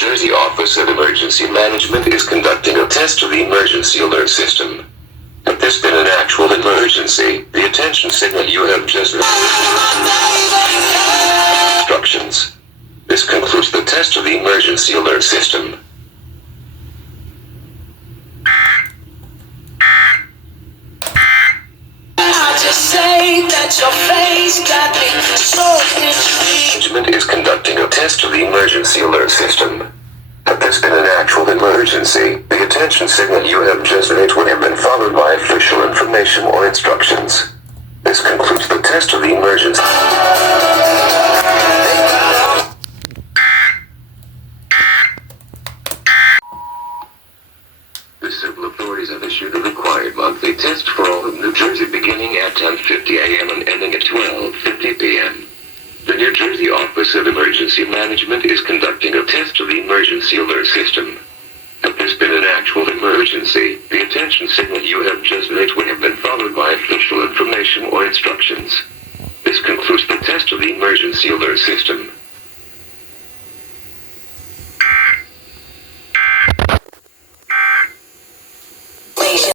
Jersey Office of Emergency Management is conducting a test of the emergency alert system. Had this been an actual emergency, the attention signal you have just instructions. This concludes the test of the emergency alert system. Say that your face got me so intrigued. Management is conducting a test of the emergency alert system. Had this been an actual emergency, the attention signal you have just made would have been followed by official information or instructions. This concludes the test of the emergency. The civil authorities have issued a required monthly test for all of New Jersey beginning at 10:50 a.m. and ending at 12:50 p.m. The New Jersey Office of Emergency Management is conducting a test of the emergency alert system. Had this been an actual emergency, the attention signal you have just made would have been followed by official information or instructions. This concludes the test of the emergency alert system.